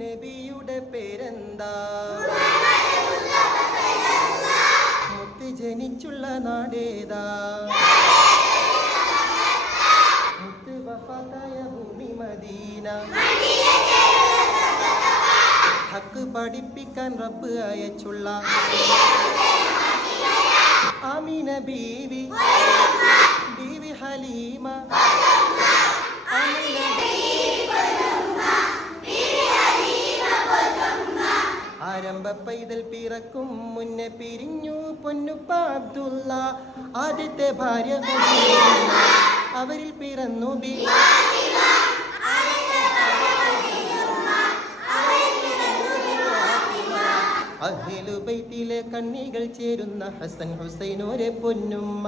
നബിയുടെ പേരെന്താ? മുത്ത് ജനിച്ചുള്ള നാടേതാ? മുത്ത് വഫാത്തായ ഭൂമി മദീന. ഹക്ക് പഠിപ്പിക്കാൻ റബ്ബ് അയച്ചുള്ള. ആമീന ബീവി ബീവി ഹലീമ. ആരംഭ പൈതൽ പിറക്കും മുന്നേ പിരിഞ്ഞു പൊന്നുപ്പ അബ്ദുള്ള ആദ്യത്തെ ഭാര്യ. അവരിൽ പിറന്നു ബി. അഹിലുബൈത്തിലെ കണ്ണികൾ ചേരുന്ന ഹസൻ ഹുസൈനോരെ പൊന്നുമ്മ.